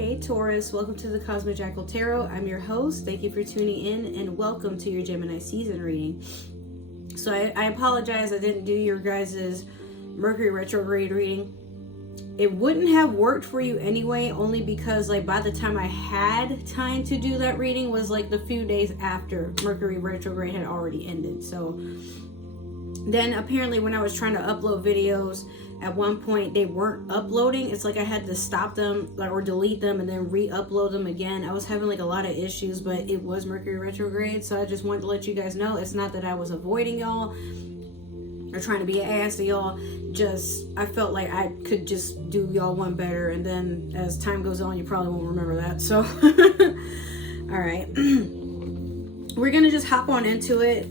Hey Taurus, welcome to the Cosmic Jackal Tarot. I'm your host. Thank you for tuning in and welcome to your Gemini season reading. So I apologize I didn't do your guys' Mercury retrograde reading. It wouldn't have worked for you anyway, only because like by the time I had time to do that reading was like the few days after Mercury retrograde had already ended. So then apparently when I was trying to upload videos, at one point they weren't uploading. It's like I had to stop them or delete them and then re-upload them again. I was having like a lot of issues, but it was Mercury retrograde. So I just wanted to let you guys know it's not that I was avoiding y'all or trying to be an ass to y'all. Just I felt like I could just do y'all one better, and then as time goes on you probably won't remember that. So all right, we're gonna just hop on into it.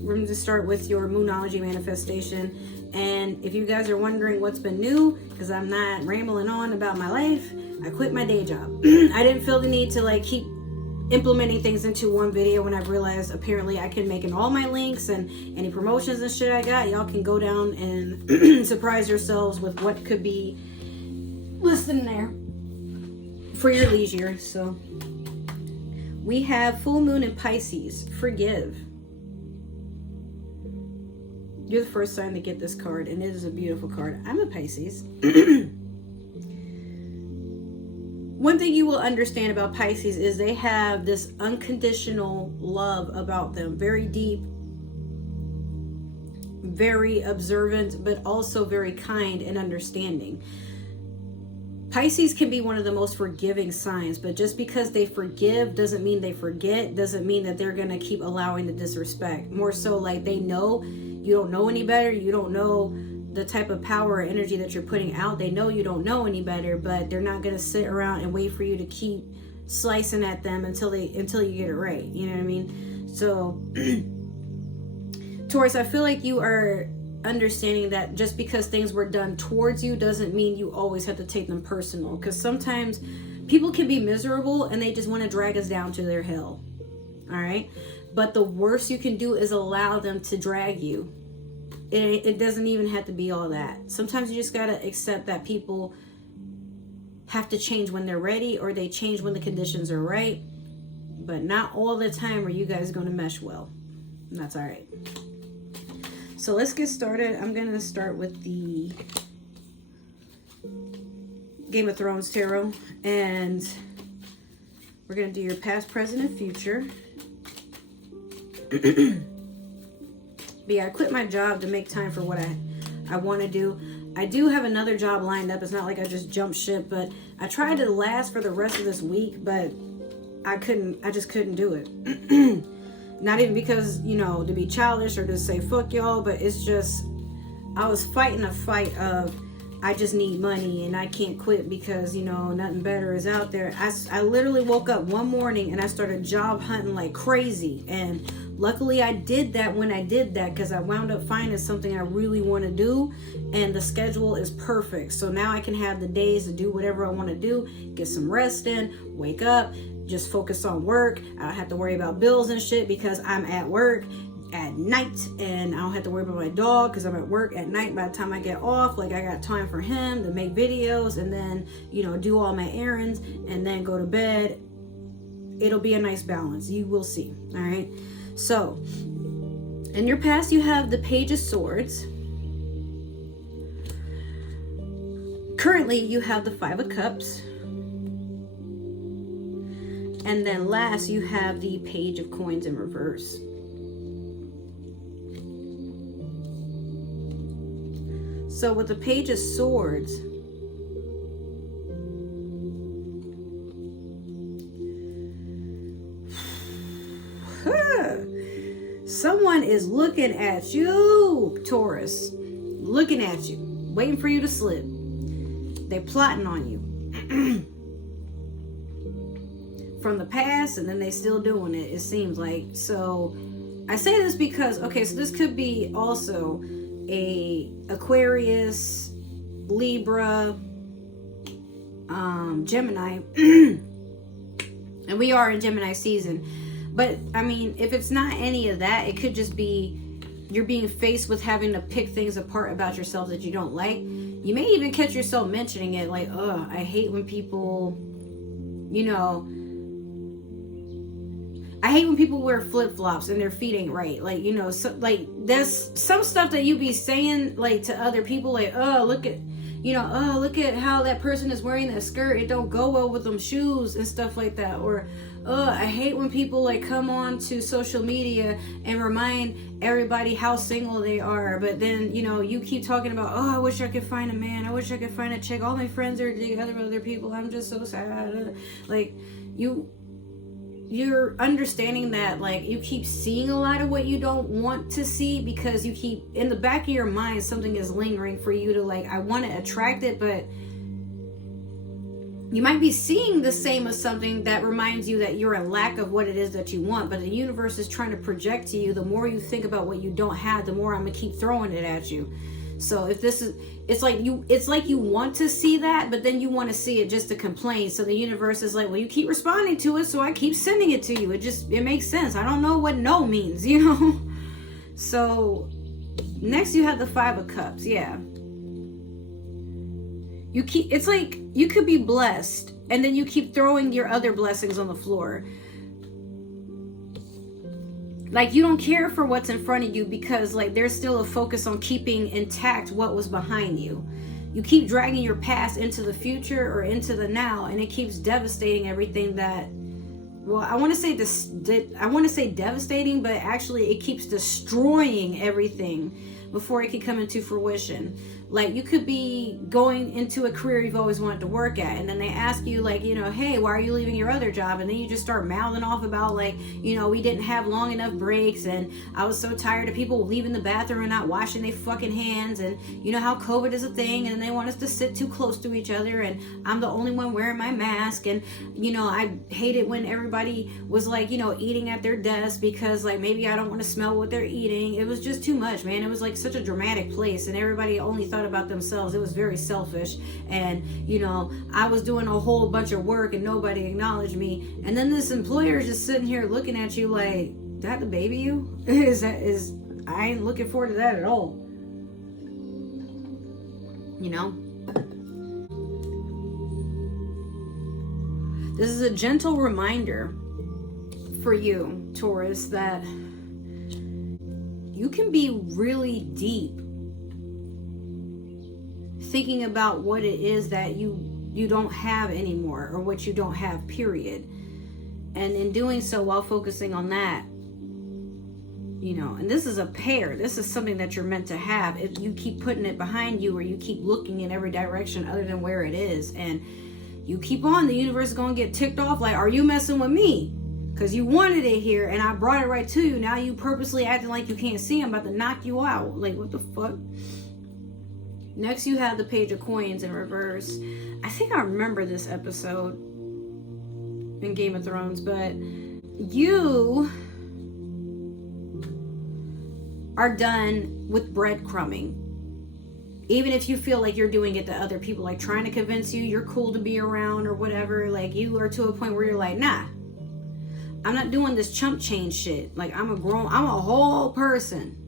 We're going to start with your Moonology manifestation. And if you guys are wondering what's been new, because I'm not rambling on about my life, I quit my day job. I didn't feel the need to like keep implementing things into one video when I realized apparently I can make in all my links and any promotions and shit I got. Y'all can go down and surprise yourselves with what could be listed in there for your leisure. So we have full moon in Pisces. Forgive. You're the first sign to get this card, and it is a beautiful card. I'm a Pisces. One thing you will understand about Pisces is they have this unconditional love about them. Very deep, very observant, but also very kind and understanding. Pisces can be one of the most forgiving signs, but just because they forgive doesn't mean they forget, doesn't mean that they're going to keep allowing the disrespect. More so like they know you don't know any better. You don't know the type of power or energy that you're putting out. They know you don't know any better, but they're not going to sit around and wait for you to keep slicing at them until you get it right. You know what I mean? So Taurus, I feel like you are understanding that just because things were done towards you doesn't mean you always have to take them personal, because sometimes people can be miserable and they just want to drag us down to their hell. All right, but the worst you can do is allow them to drag you. It doesn't even have to be all that. Sometimes you just gotta accept that people have to change when they're ready, or they change when the conditions are right, but not all the time are you guys going to mesh well, and that's all right. So let's get started. I'm going to start with the Game of Thrones tarot, and we're going to do your past, present, and future. But yeah, I quit my job to make time for what I want to do. I do have another job lined up. It's not like I just jumped ship, but I tried to last for the rest of this week, but I just couldn't do it. Not even because, you know, to be childish or to say fuck y'all, but it's just, I was fighting a fight of, I just need money and I can't quit because, you know, nothing better is out there. I literally woke up one morning and I started job hunting like crazy. And luckily I did that when I did that, because I wound up finding something I really want to do, and the schedule is perfect. So now I can have the days to do whatever I want to do, get some rest in, wake up, just focus on work. I don't have to worry about bills and shit because I'm at work at night, and I don't have to worry about my dog because I'm at work at night. By the time I get off, like I got time for him to make videos and then, you know, do all my errands and then go to bed. It'll be a nice balance. You will see. All right. So in your past, you have the Page of Swords. Currently, you have the Five of Cups. And then last, you have the Page of Coins in reverse. So with the Page of Swords, someone is looking at you, Taurus. Looking at you, waiting for you to slip. They're plotting on you. From the past, and then they still doing it seems like. So I say this because, okay, so this could be also a Aquarius, Libra, Gemini, and we are in Gemini season. But I mean, if it's not any of that, it could just be you're being faced with having to pick things apart about yourself that you don't like. You may even catch yourself mentioning it, like, I hate when people you know, I hate when people wear flip-flops and their feet ain't right. Like, you know, so, like, there's some stuff that you be saying, like, to other people, like, oh, look at, you know, oh, look at how that person is wearing that skirt. It don't go well with them shoes and stuff like that. Or, oh, I hate when people, like, come on to social media and remind everybody how single they are. But then, you know, you keep talking about, oh, I wish I could find a man. I wish I could find a chick. All my friends are together with other people. I'm just so sad. Like, you're understanding that, like, you keep seeing a lot of what you don't want to see because you keep in the back of your mind something is lingering for you to, like, I want to attract it, but you might be seeing the same as something that reminds you that you're in lack of what it is that you want, but the universe is trying to project to you. The more you think about what you don't have, the more I'm gonna keep throwing it at you. So if this is, it's like you want to see that, but then you want to see it just to complain. So the universe is like, well, you keep responding to it, so I keep sending it to you. It makes sense. I don't know what no means, you know? So next you have the 5 of Cups. Yeah. It's like you could be blessed and then you keep throwing your other blessings on the floor. Like, you don't care for what's in front of you because, like, there's still a focus on keeping intact what was behind you. You keep dragging your past into the future or into the now, and it keeps devastating everything that, well, I want to say devastating, but actually it keeps destroying everything before it can come into fruition. Like, you could be going into a career you've always wanted to work at, and then they ask you, like, you know, hey, why are you leaving your other job? And then you just start mouthing off about, like, you know, we didn't have long enough breaks, and I was so tired of people leaving the bathroom and not washing their fucking hands, and you know how COVID is a thing, and they want us to sit too close to each other, and I'm the only one wearing my mask, and, you know, I hate it when everybody was, like, you know, eating at their desk because, like, maybe I don't want to smell what they're eating. It was just too much, man. It was, like, such a dramatic place, and everybody only thought about themselves. It was very selfish, and, you know, I was doing a whole bunch of work and nobody acknowledged me, and then this employer is just sitting here looking at you like, that the baby you? I ain't looking forward to that at all, you know? This is a gentle reminder for you, Taurus, that you can be really deep thinking about what it is that you don't have anymore, or what you don't have, period. And in doing so, while focusing on that, you know, and this is a pair, this is something that you're meant to have. If you keep putting it behind you, or you keep looking in every direction other than where it is, and you keep on, the universe is going to get ticked off like, are you messing with me? Because you wanted it here and I brought it right to you. Now you purposely acting like you can't see. I'm about to knock you out. Like, what the fuck? Next, you have the Page of Coins in reverse. I think I remember this episode in Game of Thrones, but you are done with breadcrumbing. Even if you feel like you're doing it to other people, like trying to convince you you're cool to be around or whatever, like you are to a point where you're like, nah, I'm not doing this chump change shit. Like, I'm a whole person.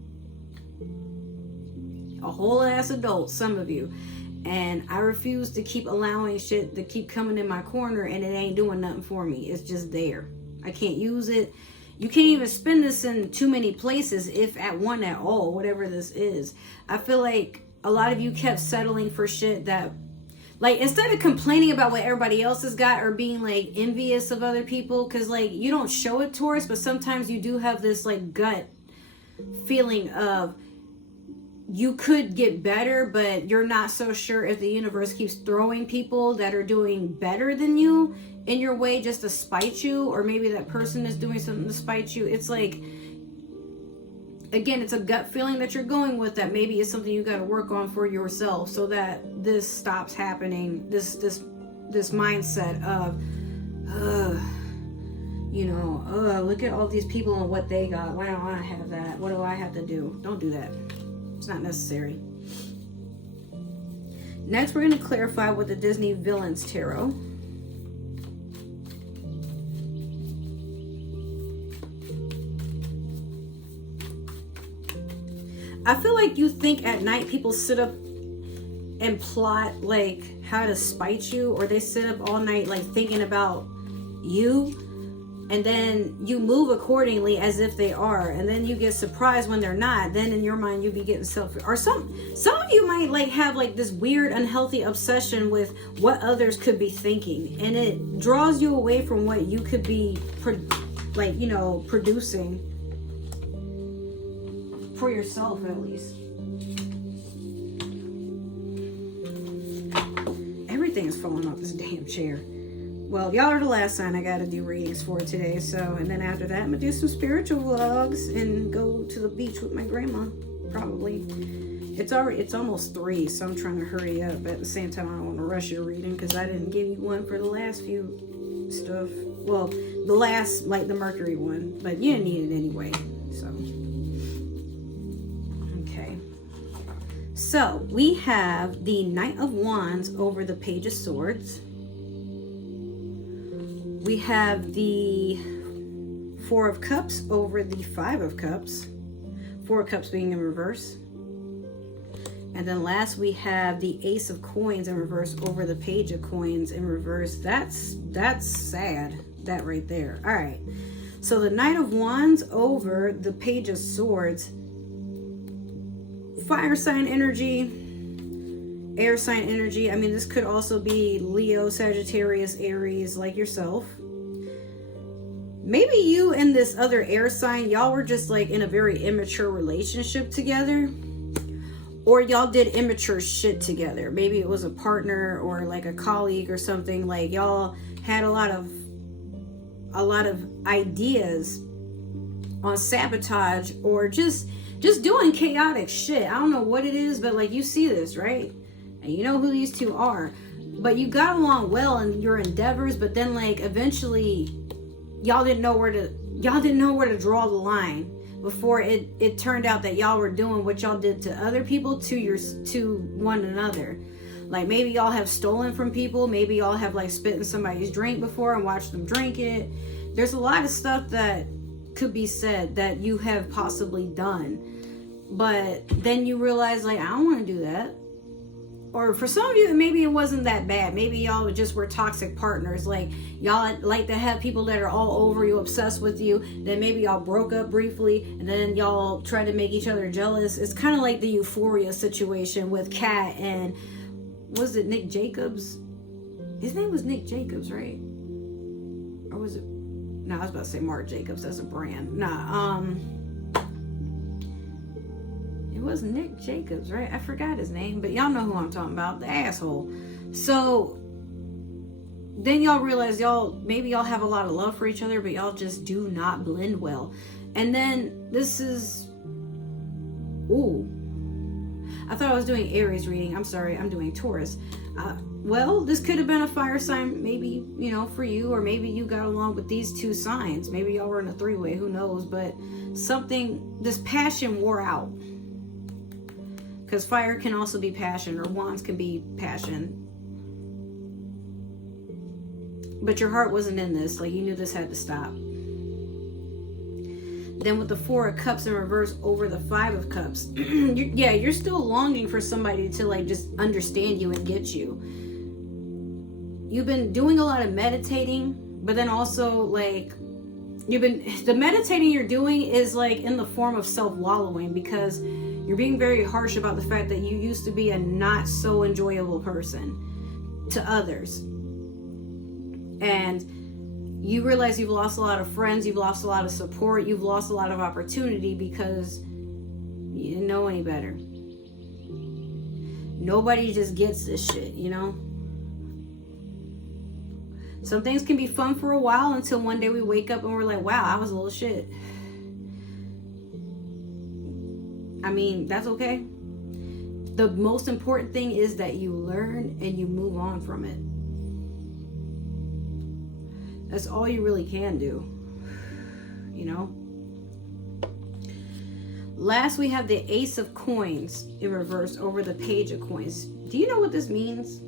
A whole ass adult, some of you, and I refuse to keep allowing shit to keep coming in my corner and it ain't doing nothing for me. It's just there. I can't use it. You can't even spend this in too many places, if at one at all, whatever this is. I feel like a lot of you kept settling for shit that, like, instead of complaining about what everybody else has got or being like envious of other people, because like you don't show it, Taurus, but sometimes you do have this like gut feeling of you could get better, but you're not so sure if the universe keeps throwing people that are doing better than you in your way just to spite you, or maybe that person is doing something to spite you. It's like, again, it's a gut feeling that you're going with, that maybe it's something you got to work on for yourself so that this stops happening. This mindset of, you know, look at all these people and what they got. Why don't I have that? What do I have to do? Don't do that. It's not necessary. Next, we're going to clarify with the Disney Villains Tarot. I feel like you think at night people sit up and plot like how to spite you, or they sit up all night like thinking about you, and then you move accordingly as if they are, and then you get surprised when they're not. Then in your mind you be getting or some of you might like have like this weird unhealthy obsession with what others could be thinking, and it draws you away from what you could be producing for yourself, at least. Everything is falling off this damn chair. Well, y'all are the last sign I gotta do readings for today. So, and then after that, I'm gonna do some spiritual vlogs and go to the beach with my grandma, probably. It's almost 3, so I'm trying to hurry up. But at the same time, I don't want to rush your reading because I didn't give you one for the last few stuff. Well, the last, like the Mercury one, but you didn't need it anyway. So, okay. So we have the Knight of Wands over the Page of Swords. We have the 4 of Cups over the 5 of Cups. 4 of Cups being in reverse. And then last we have the Ace of Coins in reverse over the Page of Coins in reverse. That's sad, that right there. All right. So the Knight of Wands over the Page of Swords. Fire sign energy. Air sign energy. I mean, this could also be Leo, Sagittarius, Aries, like yourself. Maybe you and this other air sign, y'all were just like in a very immature relationship together. Or y'all did immature shit together. Maybe it was a partner or like a colleague or something. Like y'all had a lot of ideas on sabotage or just doing chaotic shit. I don't know what it is, but like you see this, right? And you know who these two are. But you got along well in your endeavors, but then like eventually y'all didn't know where to draw the line before it turned out that y'all were doing what y'all did to other people to one another. Like maybe y'all have stolen from people, maybe y'all have like spit in somebody's drink before and watched them drink it. There's a lot of stuff that could be said that you have possibly done, but then you realize like I don't want to do that. Or for some of you, maybe it wasn't that bad. Maybe y'all just were toxic partners. Like y'all like to have people that are all over you, obsessed with you. Then maybe y'all broke up briefly, and then y'all tried to make each other jealous. It's kind of like the Euphoria situation with Kat and was it Nick Jacobs? His name was Nick Jacobs, right? Or was it? No, I was about to say Marc Jacobs. That's a brand. Nah, it was Nick Jacobs, right? I forgot his name, but y'all know who I'm talking about, the asshole. So then y'all realize maybe y'all have a lot of love for each other, but y'all just do not blend well. And then this is, I thought I was doing Aries reading. I'm sorry, I'm doing Taurus. Well, this could have been a fire sign, maybe, for you, or maybe you got along with these two signs. Maybe y'all were in a 3-way, who knows? But this passion wore out. Because fire can also be passion, or wands can be passion. But your heart wasn't in this. Like, you knew this had to stop. Then with the 4 of Cups in reverse over the 5 of Cups. You're still longing for somebody to, like, just understand you and get you. You've been doing a lot of meditating, but then also, like, the meditating you're doing is, like, in the form of self-wallowing, because you're being very harsh about the fact that you used to be a not so enjoyable person to others. And you realize you've lost a lot of friends, you've lost a lot of support, you've lost a lot of opportunity because you didn't know any better. Nobody just gets this shit, Some things can be fun for a while until one day we wake up and we're like, wow, I was a little shit. I mean, that's okay. The most important thing is that you learn and you move on from it. That's all you really can do. Last, we have the Ace of Coins in reverse over the Page of Coins. Do you know what this means?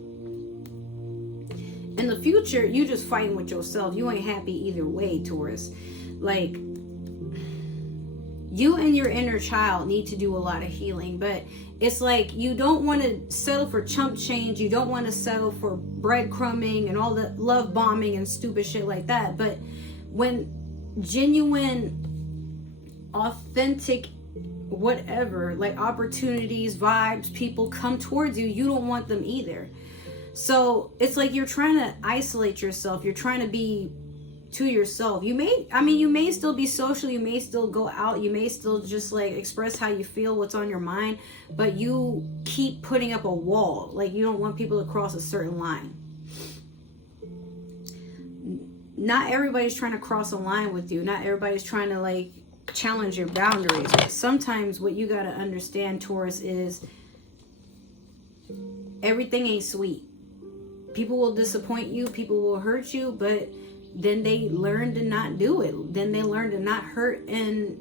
In the future, you just fighting with yourself. You ain't happy either way, Taurus. Like, You and your inner child need to do a lot of healing, but it's like you don't want to settle for chump change. You don't want to settle for breadcrumbing and all the love bombing and stupid shit like that. But when genuine, authentic, whatever, like opportunities, vibes, people come towards you, you don't want them either. So it's like you're trying to isolate yourself. You're trying to be to yourself. You may still be social, you may still go out, you may still just like express how you feel, what's on your mind, but you keep putting up a wall. Like you don't want people to cross a certain line. Not everybody's trying to cross a line with you. Not everybody's trying to like challenge your boundaries. But sometimes what you got to understand, Taurus, is everything ain't sweet. People will disappoint you, people will hurt you, but then they learn to not do it. Then they learn to not hurt and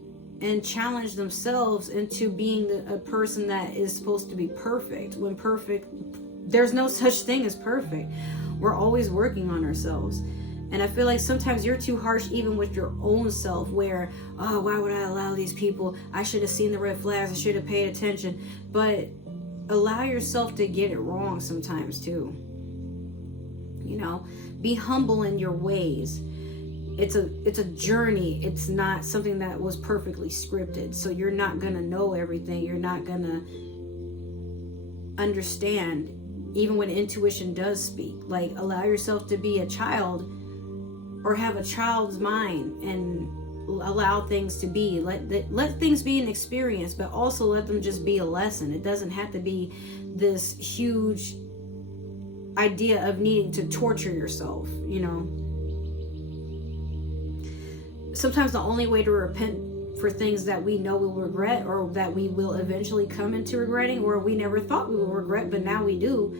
challenge themselves into being a person that is supposed to be perfect. When there's no such thing as perfect. We're always working on ourselves. And I feel like sometimes you're too harsh even with your own self, where, oh, why would I allow these people? I should have seen the red flags. I should have paid attention. But allow yourself to get it wrong sometimes too. You know, be humble in your ways. It's a journey. It's not something that was perfectly scripted. So you're not going to know everything. You're not going to understand even when intuition does speak. Like, allow yourself to be a child or have a child's mind and allow things to be. Let things be an experience, but also let them just be a lesson. It doesn't have to be this huge idea of needing to torture yourself, you know. Sometimes the only way to repent for things that we know we'll regret, or that we will eventually come into regretting, or we never thought we will regret but now we do,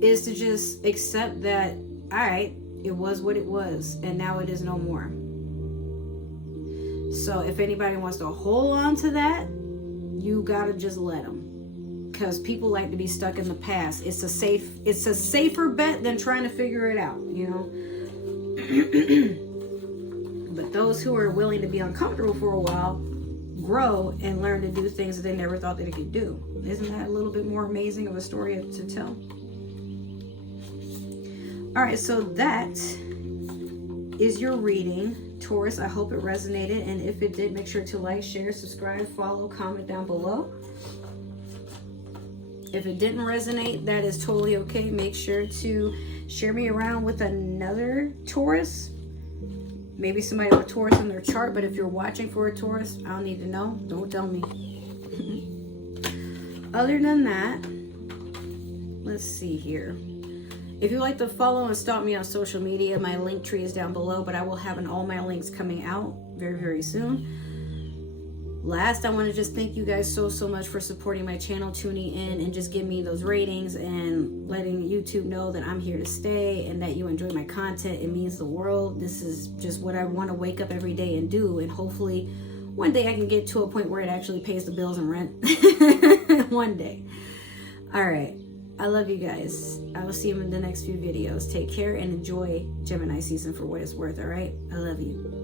is to just accept that, all right, it was what it was and now it is no more. So if anybody wants to hold on to that, you gotta just let them. Because people like to be stuck in the past. It's a safer bet than trying to figure it out, you know. But those who are willing to be uncomfortable for a while grow and learn to do things that they never thought that they could do. Isn't that a little bit more amazing of a story to tell? All right, so that is your reading, Taurus. I hope it resonated, and if it did, make sure to like, share, subscribe, follow, comment down below. If it didn't resonate, that is totally okay. Make sure to share me around with another Taurus. Maybe somebody with a Taurus in their chart, but if you're watching for a Taurus, I don't need to know. Don't tell me. Other than that, let's see here. If you'd like to follow and stalk me on social media, my link tree is down below, but I will have all my links coming out very, very soon. Last, I want to just thank you guys so much for supporting my channel, tuning in, and just giving me those ratings and letting YouTube know that I'm here to stay and that you enjoy my content. It means the world. This is just what I want to wake up every day and do, and hopefully one day I can get to a point where it actually pays the bills and rent. One day. All right. I love you guys. I will see you in the next few videos. Take care and enjoy Gemini season for what it's worth, all right? I love you.